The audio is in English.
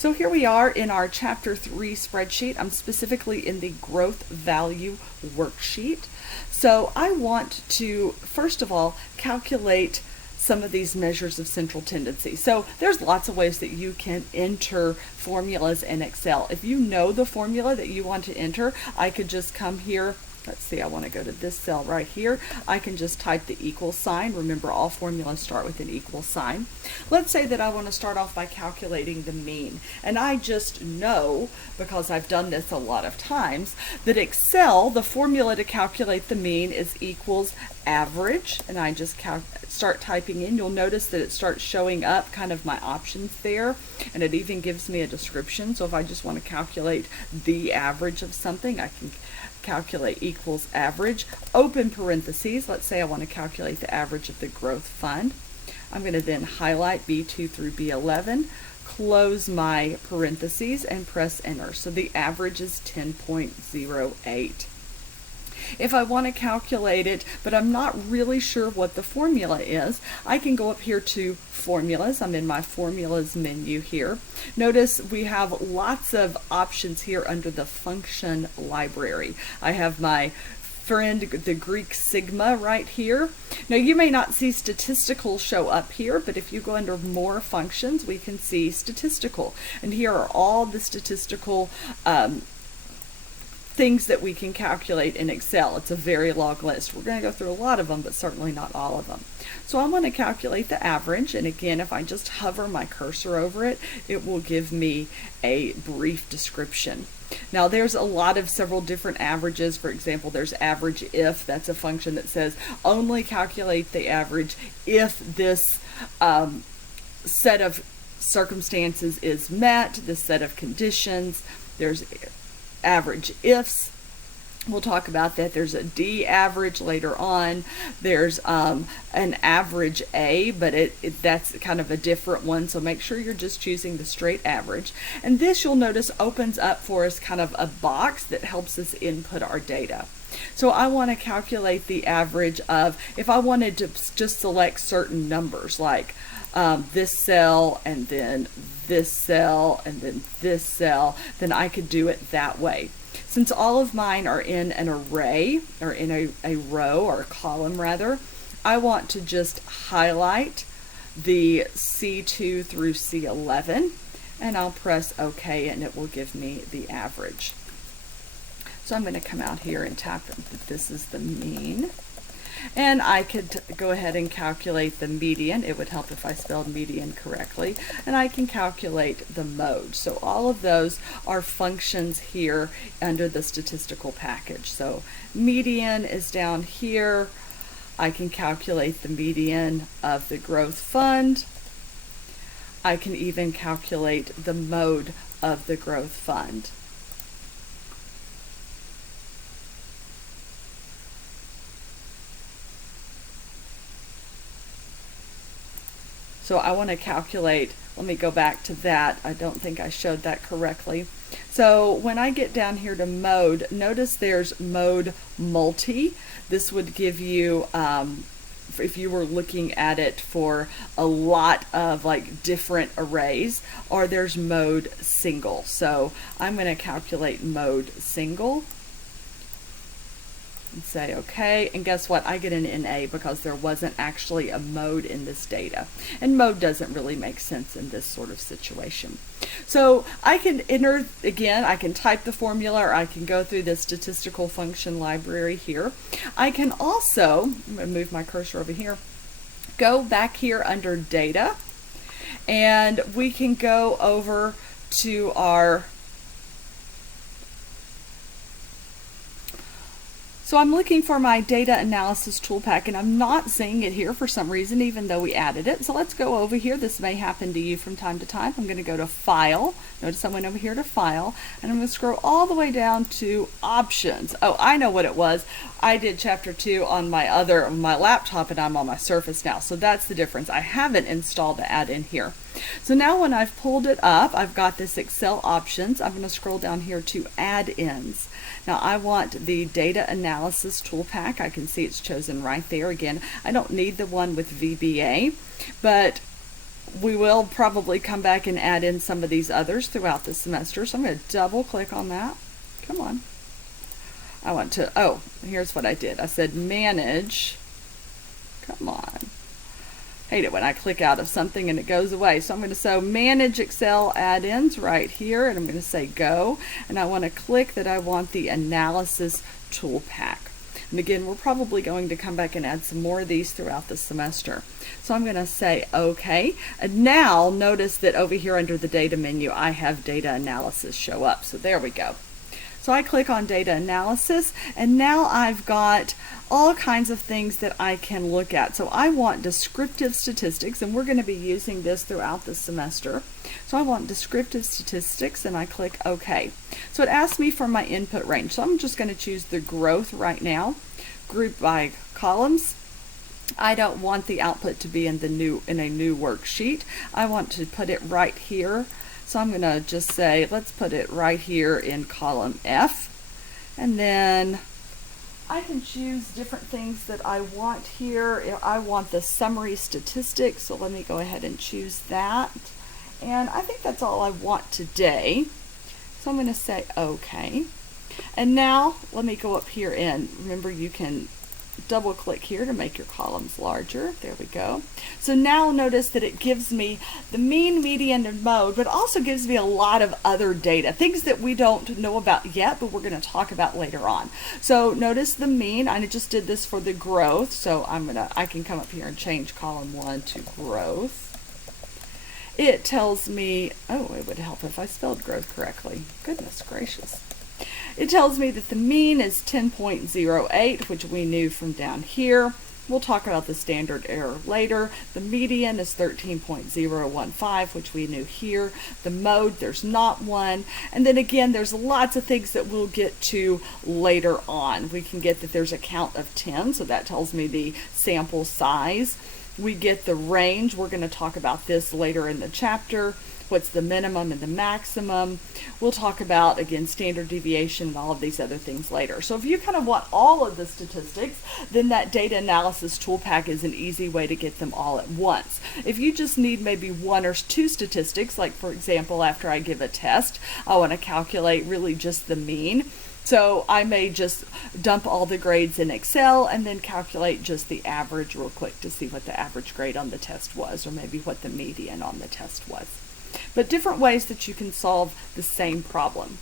So here we are in our Chapter 3 spreadsheet. I'm specifically in the growth value worksheet. So I want to, first of all, calculate some of these measures of central tendency. So there's lots of ways that you can enter formulas in Excel. If you know the formula that you want to enter, I could just come here. Let's see, I want to go to this cell right here. I can just type the equal sign. Remember, all formulas start with an equal sign. Let's say that I want to start off by calculating the mean. And I just know, because I've done this a lot of times, that Excel, the formula to calculate the mean is equals average. And I just start typing in. You'll notice that it starts showing up kind of my options there. And it even gives me a description. So if I just want to calculate the average of something, I can calculate equals average, open parentheses. Let's say I want to calculate the average of the growth fund. I'm going to then highlight B2 through B11, close my parentheses, and press enter. So the average is 10.08. If I want to calculate it, but I'm not really sure what the formula is, I can go up here to formulas. I'm in my formulas menu here. Notice we have lots of options here under the function library. I have my friend, the Greek sigma, right here. Now you may not see statistical show up here, but if you go under more functions, we can see statistical. And here are all the statistical things that we can calculate in Excel. It's a very long list. We're going to go through a lot of them, but certainly not all of them. So I'm going to calculate the average, and again, if I just hover my cursor over it, it will give me a brief description. Now there's a lot of several different averages. For example, there's average if. That's a function that says only calculate the average if this set of circumstances is met, this set of conditions. There's average ifs. We'll talk about that. There's a D average later on. There's an average A, but that's kind of a different one, so make sure you're just choosing the straight average. And this, you'll notice, opens up for us kind of a box that helps us input our data. So I want to calculate the average of, if I wanted to just select certain numbers, like this cell and then this cell and then this cell, then I could do it that way. Since all of mine are in an array, or in a row, or a column rather, I want to just highlight the C2 through C11, and I'll press OK, and it will give me the average. So I'm going to come out here and tap that this is the mean. And I could go ahead and calculate the median. It would help if I spelled median correctly. And I can calculate the mode. So all of those are functions here under the statistical package. So median is down here. I can calculate the median of the growth fund. I can even calculate the mode of the growth fund. So I want to calculate, let me go back to that. I don't think I showed that correctly. So when I get down here to mode, notice there's mode multi. This would give you, if you were looking at it for a lot of like different arrays, or there's mode single. So I'm going to calculate mode single. And say OK, and guess what? I get an NA because there wasn't actually a mode in this data. And mode doesn't really make sense in this sort of situation. So I can enter, again, I can type the formula, or I can go through the statistical function library here. I can also, I'm going to move my cursor over here, go back here under data, and we can go over to our, so I'm looking for my data analysis toolpack, and I'm not seeing it here for some reason, even though we added it. So let's go over here. This may happen to you from time to time. I'm going to go to File. Notice I went over here to File, and I'm going to scroll all the way down to Options. Oh, I know what it was. I did Chapter 2 on my laptop, and I'm on my Surface now. So that's the difference. I haven't installed the add-in here. So now when I've pulled it up, I've got this Excel options. I'm going to scroll down here to add-ins. Now I want the data analysis toolpack. I can see it's chosen right there. Again, I don't need the one with VBA, but We will probably come back and add in some of these others throughout the semester. So I'm going to double click on that. Come on. I want to, oh, here's what I did. I said manage. Come on. Hate it when I click out of something and it goes away. So I'm going to say manage Excel add-ins right here, and I'm going to say go, and I want to click that I want the analysis tool pack. And again, we're probably going to come back and add some more of these throughout the semester. So I'm going to say OK. And now notice that over here under the data menu, I have data analysis show up. So there we go. So I click on data analysis, and now I've got all kinds of things that I can look at. So I want descriptive statistics, and we're going to be using this throughout the semester. So I want descriptive statistics, and I click OK. So it asks me for my input range. So I'm just going to choose the growth right now, group by columns. I don't want the output to be in a new worksheet. I want to put it right here. So I'm going to just say, let's put it right here in column F. And then I can choose different things that I want here. I want the summary statistics, so let me go ahead and choose that. And I think that's all I want today. So I'm going to say OK. And now let me go up here, and remember, you can double click here to make your columns larger. There we go. So now notice that it gives me the mean, median, and mode, but also gives me a lot of other data, things that we don't know about yet, but we're going to talk about later on. So notice the mean. I just did this for the growth, so I can come up here and change column 1 to growth. It tells me, oh, it would help if I spelled growth correctly. Goodness gracious. It tells me that the mean is 10.08, which we knew from down here. We'll talk about the standard error later. The median is 13.015, which we knew here. The mode, there's not one. And then again, there's lots of things that we'll get to later on. We can get that there's a count of 10, so that tells me the sample size. We get the range. We're going to talk about this later in the chapter. What's the minimum and the maximum. We'll talk about, again, standard deviation and all of these other things later. So if you kind of want all of the statistics, then that data analysis tool pack is an easy way to get them all at once. If you just need maybe 1 or 2 statistics, like for example, after I give a test, I want to calculate really just the mean. So I may just dump all the grades in Excel and then calculate just the average real quick to see what the average grade on the test was, or maybe what the median on the test was. But different ways that you can solve the same problem.